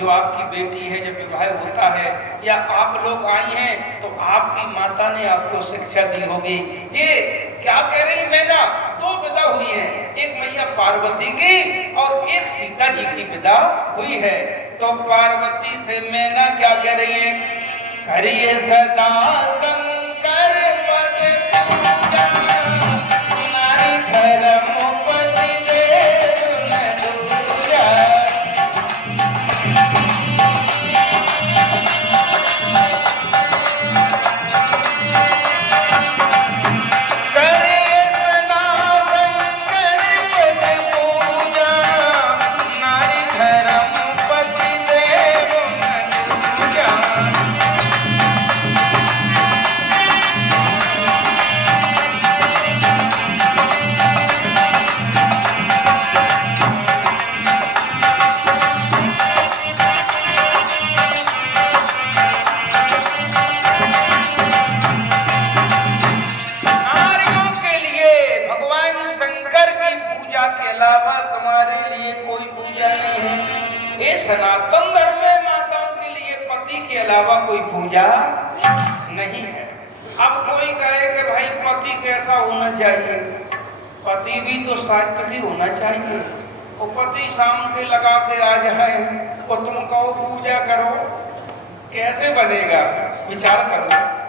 जो आपकी बेटी है जब विवाह होता है या आप लोग आई हैं तो आपकी माता ने आपको शिक्षा दी होगी। ये क्या कह रही मैना? दो विदा हुई है, एक मैया पार्वती की और एक सीता जी की विदा हुई है। तो पार्वती से मैना क्या कह रही है? करिए सदा शंकर पद पूजा, नारी धर्म पति देव न दूजा। सनातन धर्म में माताओं के लिए पति के अलावा कोई पूजा नहीं है। अब कोई कहे कि भाई पति कैसा होना चाहिए? पति भी तो सात्विक होना चाहिए। वो पति शाम के लगा के आ जाए और तुम कहो पूजा करो, कैसे बनेगा? विचार करो।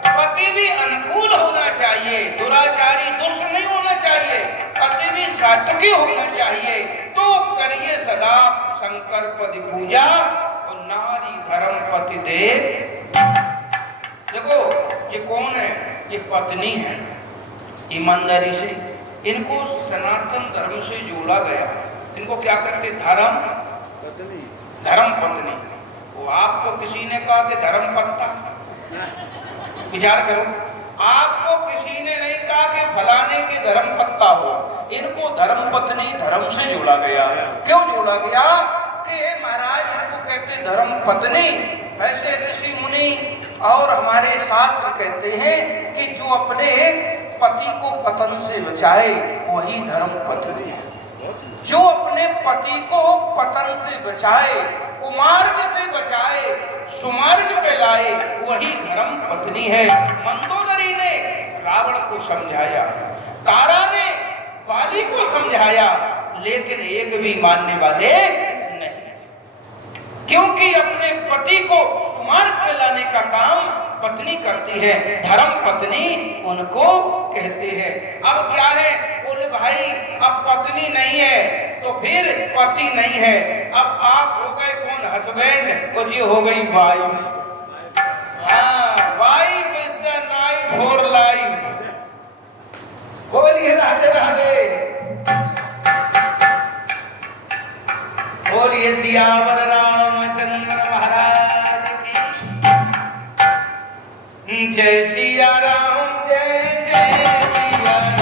पति भी अनुकूल होना चाहिए, दुराचारी दुष्ट नहीं होना चाहिए। पति भी सात्विक होना चाहिए। तो करिए सदा शंकर पद पूजा और नारी धर्म पति देव। देखो ये कौन है? ये पत्नी है। ईमानदारी से इनको सनातन धर्म से जोड़ा गया। इनको क्या करते? धर्म पत्नी, धर्म पत्नी। वो आपको किसी ने कहा कि धर्म पत्ता? विचार करो, आपको किसी ने नहीं कहा कि फलाने के धर्म पत्ता हो। इनको धर्म पत्नी धर्म से जोड़ा गया। क्यों जोड़ा गया? कि महाराज इनको कहते धर्म पत्नी। वैसे ऋषि मुनि और हमारे शास्त्र कहते हैं कि जो अपने पति को पतन से बचाए वही धर्म पत्नी है। जो अपने पति को पतन से बचाए, कुमार्ग से बचाए, सुमार्ग पे लाए वही धर्म पत्नी है। मंदोदरी ने रावण को समझाया, तारा ने बाली को समझाया, लेकिन एक भी मानने वाले नहीं, क्योंकि अपने पति को सुमार्ग पे लाने का काम पत्नी करती है। धर्म पत्नी उनको कहते हैं। अब क्या है? बोले भाई अब पत्नी नहीं है तो फिर पति नहीं है। अब आप हो गए कौन? हस्बैंड। और ये हो गई wife. Wife is the knife for life. बोलिए राधे राधे, बोलिए सियावर रामचंद्र महाराज की जय। सिया राम जय जय सिया राम।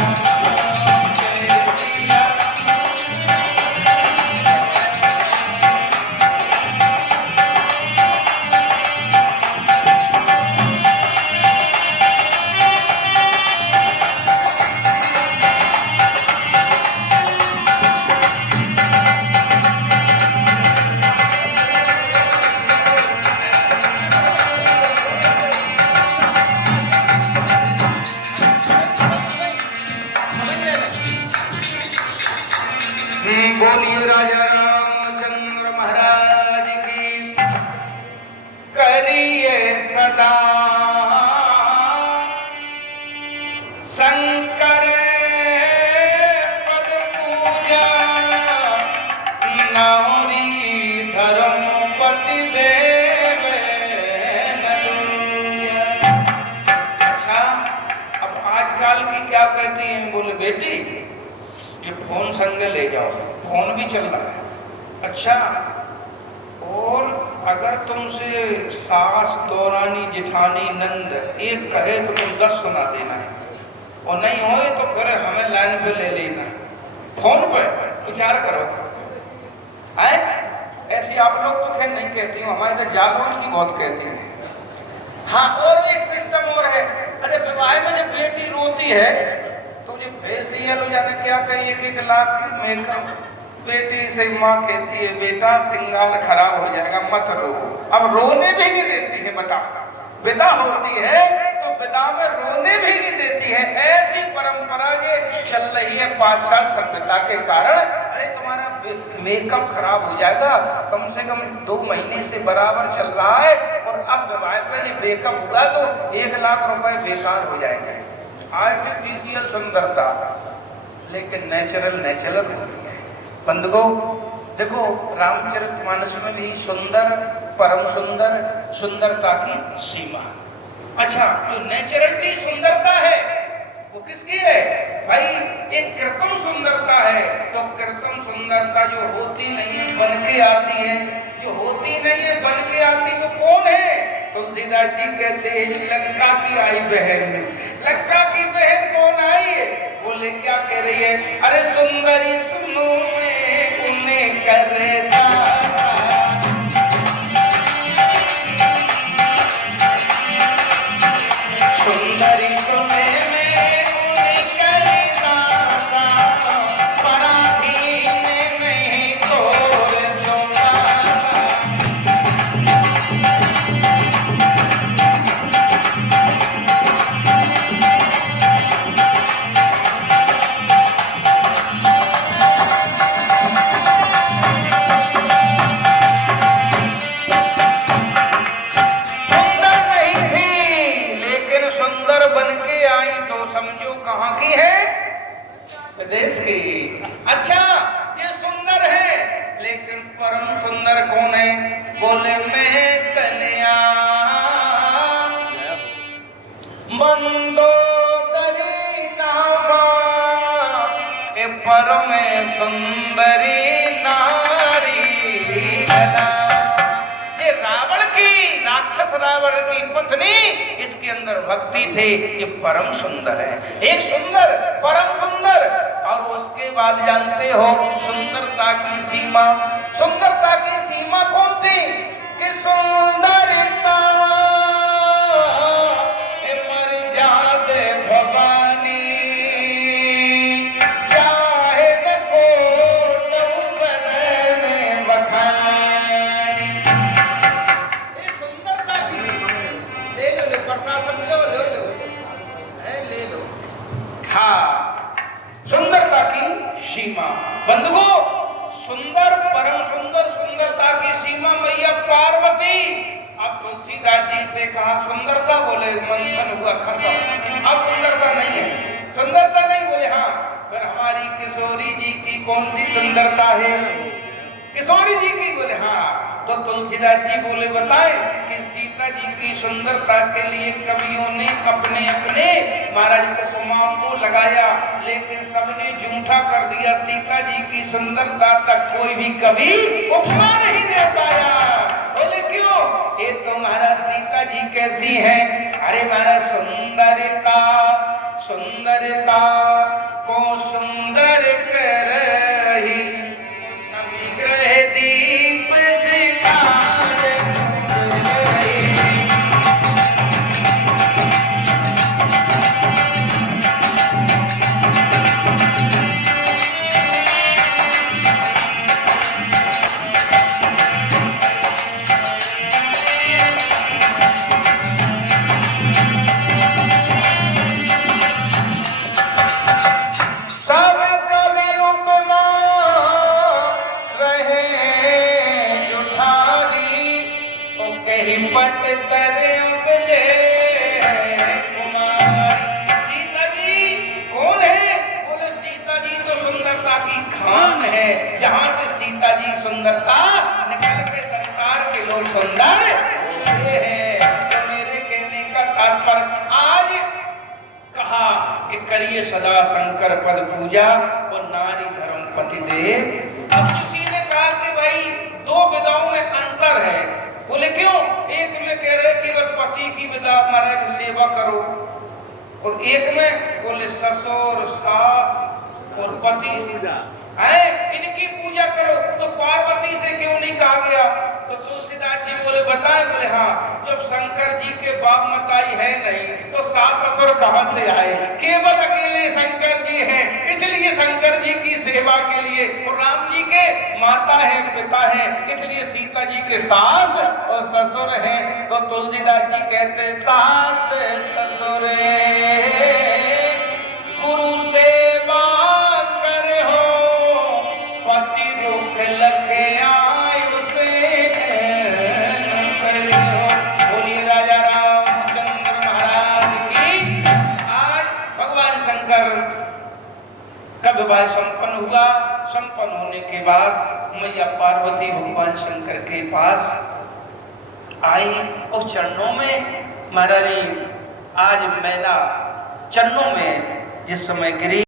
बोलिए राजा रामचंद्र महाराज की। करिए सदा शंकर पद पूजा, नारी धर्म पति देव न दूजा। अच्छा, अब आजकल की क्या कहती हैं? बोले बेटी ये फोन संग ले जाओ, फोन भी चल रहा है। अच्छा, और अगर तुमसे सास, दौरानी, जेठानी, नंद एक कहे तो तुम 10 सुना देना है, और नहीं होए तो फिर हमें लाइन पे ले लेना फोन पे। विचार करो, है ऐसी आप लोग तो खैर नहीं कहती हो, हमारे तो जागरण की बहुत कहती हैं। हाँ, और एक सिस्टम और है। अरे विवाह में जब बेटी रोती है तो ये फेसियल हो जाने क्या कहिए 1 लाख की मेकअप बेटी से माँ कहती है बेटा श्रृंगार खराब हो जाएगा मत रो। अब रोने भी नहीं देती है, बताओ विदा होती है तो विदा में रोने भी नहीं देती है। ऐसी परंपरा ये चल रही है पाश्चात्य सभ्यता के कारण। अरे तुम्हारा मेकअप खराब हो जाएगा, कम से कम 2 महीने से बराबर चल रहा है और अब रिवायत में ये मेकअप हुआ तो 1 लाख रुपए बेकार हो जाएंगे। आर्टिफिशियल सुंदरता लेकिन नेचुरल होती है। बंधुओं देखो रामचरितमानस में भी सुंदर परम सुंदर सुंदरता की सीमा। अच्छा जो नेचुरलिटी सुंदरता है वो किसकी है भाई? एक कृत्रिम सुंदरता है। तो कृत्रिम सुंदरता जो होती नहीं है बन के आती है, जो होती नहीं है बन के आती वो कौन है? तुलसीदास जी कहते हैं लंका की आई बहन। लंका की बहन कौन आई है? बोले क्या कह रही है? अरे सुंदरी सुनो मैं उन्हें करता सुंदरी सुने में उन्हें करता पराधी में नहीं तोड़ सोना। विदेश की। अच्छा ये सुंदर है लेकिन परम सुंदर कौन है? बोले मैं कन्या मंदोदरी नामा ए परम सुंदरी नारी। ये रावण की राक्षस रावण की पत्नी इसके अंदर भक्ति थे, ये परम सुंदर है। एक सुंदर परम सुंदर और उसके बाद जानते हो सुंदरता की सीमा। सुंदरता की सीमा कौन थी? कि सुंदरता मर जाते भवानी चाहे न को बदन बखानी। ये सुंदरता की सीमा ले लो, प्रशासन को ले लो। हाँ सुंदरता की सीमा। बंधुओं सुंदर परम सुंदर सुंदरता की सीमा मैया पार्वती। अब तुलसीदास जी से कहा सुंदरता, बोले मंथन हुआ खत्म, अब सुंदरता नहीं है। सुंदरता नहीं बोले हाँ फिर हमारी किशोरी जी की कौन सी सुंदरता है? किशोरी जी की बोले हाँ। तो तुलसीदास जी बोले बताए कि सीता जी की सुंदरता के लिए कवियों ने अपने अपने महाराज उपमाओं को लगाया लेकिन सबने झूठा कर दिया। सीता जी की सुंदरता तक कोई भी कवि उपमा नहीं दे पाया। बोले क्यों? ये तुम्हारा सीता जी कैसी है? अरे महाराज सुंदरता सुंदरता को सुंदर कर रही सभी दीप जहां से सीता जी सुंदरता निकल के संसार के लोग सुंदर है। तो मेरे कहने का तात्पर्य आज कहा कि करिए सदा शंकर पद पूजा और नारी धर्म पति दे। अब किसी ने कहा कि भाई 2 विदाओं में अंतर है। बोले क्यों? एक में कह रहे कि वह पति की विदा महाराज सेवा करो और एक में बोले ससुर सास और पति है इनकी पूजा करो। तो पार्वती से क्यों नहीं कहा गया? तो तुलसीदास जी बोले बताए। बोले हाँ जब शंकर जी के बाप मताई है नहीं तो सास ससुर कहां से आए? केवल अकेले शंकर जी हैं, इसलिए इसलिए शंकर जी की सेवा के लिए, और राम जी के माता है, पिता है, इसलिए सीता जी के सास और ससुर हैं। तो तुलसीदास जी कहते सास ससुर गुरु सेवा करे हो, पति दुख लगे आयु से करे हो। बोलिए राजा रामचंद्र महाराज की। आज भगवान शंकर का विवाह संपन्न हुआ। संपन्न होने के बाद मैया पार्वती भगवान शंकर के पास आई और चरणों में महारानी आज मैना चरणों में जिस समय गिरी